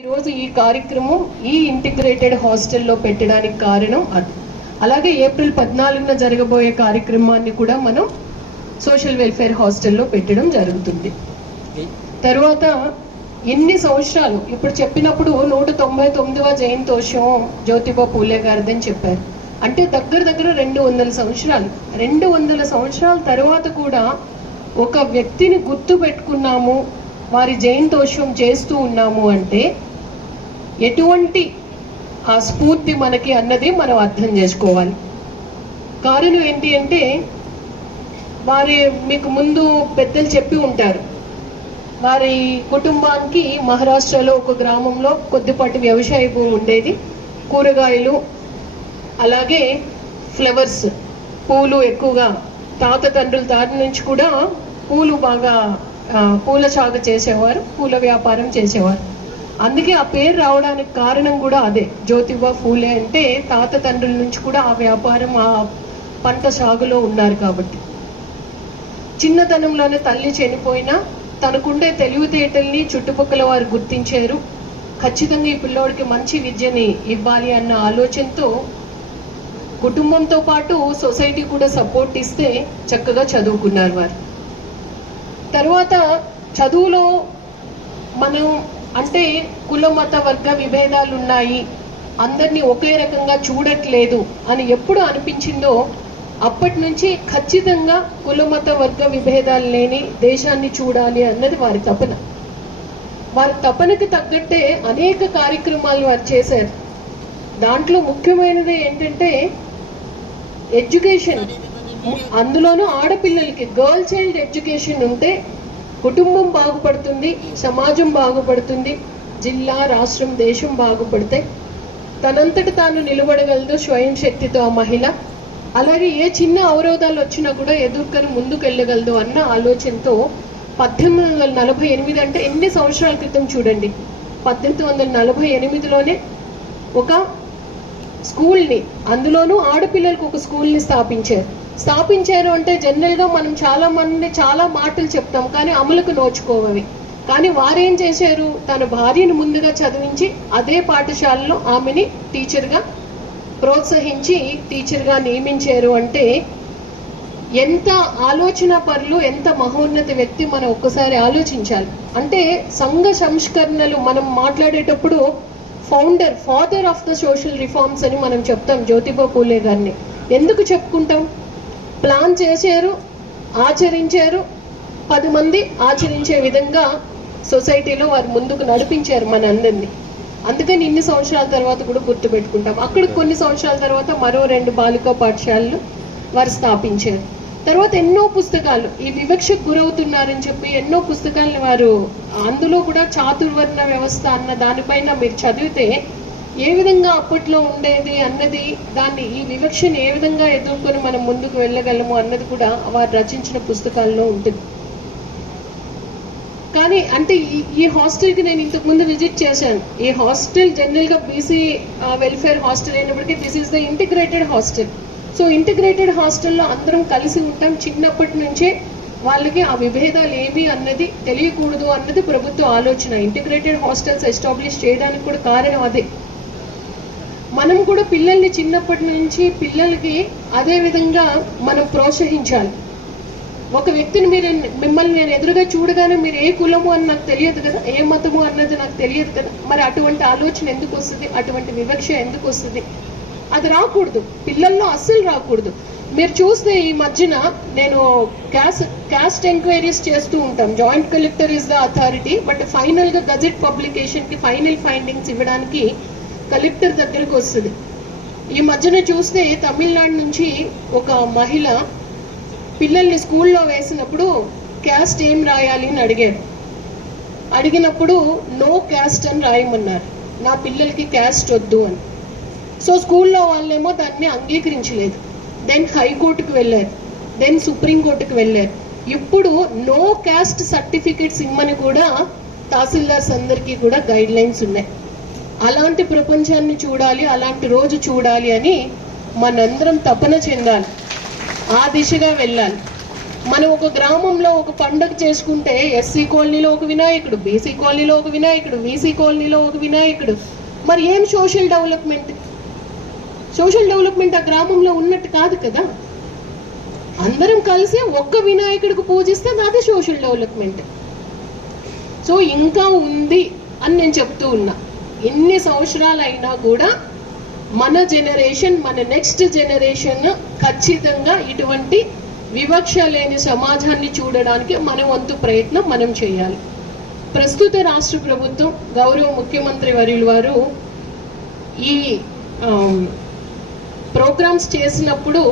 ఈరోజు ఈ కార్యక్రమం ఈ ఇంటిగ్రేటెడ్ హాస్టల్లో పెట్టడానికి కారణం అది. అలాగే ఏప్రిల్ 14న జరగబోయే కార్యక్రమాన్ని కూడా మనం సోషల్ వెల్ఫేర్ హాస్టల్లో పెట్టడం జరుగుతుంది. తర్వాత ఎన్ని సంవత్సరాలు ఇప్పుడు చెప్పినప్పుడు 199వ జయంతోత్సవం జ్యోతిబా పూలే గారిదని చెప్పారు. అంటే దగ్గర 200 సంవత్సరాలు. 200 సంవత్సరాల తర్వాత కూడా ఒక వ్యక్తిని గుర్తు పెట్టుకున్నాము, వారి జయంతోత్సవం చేస్తూ ఉన్నాము అంటే ఎటువంటి ఆ స్ఫూర్తి మనకి అన్నది మనం అర్థం చేసుకోవాలి. కారణం ఏంటి అంటే వారి మీకు ముందు పెద్దలు చెప్పి ఉంటారు, వారి కుటుంబానికి మహారాష్ట్రలో ఒక గ్రామంలో కొద్దిపాటి వ్యవసాయ భూమి ఉండేది. కూరగాయలు అలాగే ఫ్లవర్స్, పూలు ఎక్కువగా తాత తండ్రుల తాటి నుంచి కూడా పూలు బాగా పూల సాగు చేసేవారు, పూల వ్యాపారం చేసేవారు. అందుకే ఆ పేరు రావడానికి కారణం కూడా అదే. జ్యోతిబా ఫూలే అంటే తాత తండ్రుల నుంచి కూడా ఆ వ్యాపారం, ఆ పంట సాగులో ఉన్నారు కాబట్టి. చిన్నతనంలోనే తల్లి చనిపోయినా తనకుండే తెలివితేటల్ని చుట్టుపక్కల వారు గుర్తించారు. ఖచ్చితంగా ఈ పిల్లోడికి మంచి విద్యని ఇవ్వాలి అన్న ఆలోచనతో కుటుంబంతో పాటు సొసైటీ కూడా సపోర్ట్ ఇస్తే చక్కగా చదువుకున్నారు వారు. తర్వాత చదువులో మనం అంటే కుల మత వర్గ విభేదాలు ఉన్నాయి, అందరినీ ఒకే రకంగా చూడట్లేదు అని ఎప్పుడు అనిపించిందో అప్పటి నుంచి ఖచ్చితంగా కుల మత వర్గ విభేదాలు లేని దేశాన్ని చూడాలి అన్నది వారి తపన. వారి తపనకి తగ్గట్టే అనేక కార్యక్రమాలు వారు చేశారు. దాంట్లో ముఖ్యమైనది ఏంటంటే ఎడ్యుకేషన్. అందులోనూ ఆడపిల్లలకి గర్ల్ చైల్డ్ ఎడ్యుకేషన్ ఉంటే కుటుంబం బాగుపడుతుంది, సమాజం బాగుపడుతుంది, జిల్లా రాష్ట్రం దేశం బాగుపడతాయి. తనంతట తాను నిలబడగలదు స్వయం శక్తితో ఆ మహిళ. అలాగే ఏ చిన్న అవరోధాలు వచ్చినా కూడా ఎదుర్కొని ముందుకు వెళ్ళగలదు అన్న ఆలోచనతో 1848 అంటే ఎన్ని సంవత్సరాల క్రితం చూడండి, 1848లోనే ఒక స్కూల్ని, అందులోనూ ఆడపిల్లలకు ఒక స్కూల్ని స్థాపించారు అంటే జనరల్ గా మనం చాలా మాటలు చెప్తాం, కానీ అమలుకు నోచుకోవవి. కానీ వారేం చేశారు, తన భార్యను ముందుగా చదివించి అదే పాఠశాలలో ఆమెని టీచర్గా ప్రోత్సహించి టీచర్గా నియమించారు. అంటే ఎంత ఆలోచన పరులు, ఎంత మహోన్నత వ్యక్తి మనం ఒక్కసారి ఆలోచించాలి. అంటే సంఘ సంస్కరణలు మనం మాట్లాడేటప్పుడు father of the social reforms అని మనం చెప్తాం జ్యోతిబా పూలే గారిని. ఎందుకు చెప్పుకుంటాం? ప్లాన్ చేశారు, ఆచరించారు, 10 మంది ఆచరించే విధంగా సొసైటీలో వారు ముందుకు నడిపించారు మన అందరినీ. అందుకని ఇన్ని సంవత్సరాల తర్వాత కూడా గుర్తు పెట్టుకుంటాం. అక్కడ కొన్ని సంవత్సరాల తర్వాత మరో 2 బాలికా పాఠశాలలు వారు స్థాపించారు. తర్వాత ఎన్నో పుస్తకాలు ఈ వివక్షకు గురవుతున్నారని చెప్పి ఎన్నో పుస్తకాలను వారు, అందులో కూడా చాతుర్వర్ణ వ్యవస్థ అన్న దానిపైన మీరు చదివితే ఏ విధంగా అప్పట్లో ఉండేది అన్నది, దాన్ని ఈ వివక్షని ఏ విధంగా ఎదుర్కొని మనం ముందుకు వెళ్ళగలము అన్నది కూడా వారు రచించిన పుస్తకాల్లో ఉంటుంది. కానీ అంటే ఈ హాస్టల్కి నేను ఇంతకు ముందు విజిట్ చేశాను. ఈ హాస్టల్ జనరల్ గా బీసీ వెల్ఫేర్ హాస్టల్ అయినప్పటికీ this is the integrated hostel. So integrated హాస్టల్లో అందరం కలిసి ఉంటాం. చిన్నప్పటి నుంచే వాళ్ళకి ఆ విభేదాలు ఏమి అన్నది తెలియకూడదు అన్నది ప్రభుత్వ ఆలోచన. ఇంటిగ్రేటెడ్ హాస్టల్స్ ఎస్టాబ్లిష్ చేయడానికి కూడా కారణం అదే. మనం కూడా పిల్లల్ని చిన్నప్పటి నుంచి పిల్లలకి అదే విధంగా మనం ప్రోత్సహించాలి. ఒక వ్యక్తిని మిమ్మల్ని నేను ఎదురుగా చూడగానే మీరు ఏ కులము అని నాకు తెలియదు కదా, ఏ మతము అన్నది నాకు తెలియదు కదా, మరి అటువంటి ఆలోచన ఎందుకు వస్తుంది, అటువంటి వివక్ష ఎందుకు వస్తుంది? అది రాకూడదు, పిల్లల్లో అస్సలు రాకూడదు. మీరు చూస్తే ఈ మధ్యన నేను క్యాస్ట్ ఎంక్వైరీస్ చేస్తూ ఉంటాం. Joint collector is the authority, but final గా గజెట్ పబ్లికేషన్ కి ఫైనల్ ఫైండింగ్స్ ఇవ్వడానికి కలెక్టర్ దగ్గరకు వస్తుంది. ఈ మధ్యన చూస్తే తమిళనాడు నుంచి ఒక మహిళ పిల్లల్ని స్కూల్లో వేసినప్పుడు క్యాస్ట్ ఏం రాయాలి అని అడిగినప్పుడు నో క్యాస్ట్ అని రాయమన్నారు. నా పిల్లలకి క్యాస్ట్ వద్దు అని. సో స్కూల్లో వాళ్ళేమో దాన్ని అంగీకరించలేదు. దెన్ హైకోర్టుకు వెళ్ళారు, దెన్ సుప్రీంకోర్టుకు వెళ్ళారు. ఇప్పుడు నో క్యాస్ట్ సర్టిఫికెట్స్ ఇమ్మని కూడా తహసీల్దార్స్ అందరికీ కూడా గైడ్ లైన్స్ ఉన్నాయి. అలాంటి ప్రపంచాన్ని చూడాలి, అలాంటి రోజు చూడాలి అని మనందరం తపన చెందాలి, ఆ దిశగా వెళ్ళాలి. మనం ఒక గ్రామంలో ఒక పండుగ చేసుకుంటే ఎస్సీ కాలనీలో ఒక వినాయకుడు, బీసీ కాలనీలో ఒక వినాయకుడు, వీసీ కాలనీలో ఒక వినాయకుడు. మరి ఏం సోషల్ డెవలప్మెంట్? సోషల్ డెవలప్మెంట్ ఆ గ్రామంలో ఉన్నట్టు కాదు కదా. అందరం కలిసి ఒక్క వినాయకుడికి పూజిస్తే అదే సోషల్ డెవలప్మెంట్. సో ఇంకా ఉంది అని నేను చెప్తూ ఉన్నా. ఎన్ని సంవత్సరాలు అయినా కూడా మన జనరేషన్, మన నెక్స్ట్ జనరేషన్ ఖచ్చితంగా ఇటువంటి వివక్ష లేని సమాజాన్ని చూడడానికి మన వంతు ప్రయత్నం మనం చేయాలి. ప్రస్తుత రాష్ట్ర ప్రభుత్వం, గౌరవ ముఖ్యమంత్రి వర్యులు వారు ఈ ప్రోగ్రామ్స్ చేసినప్పుడు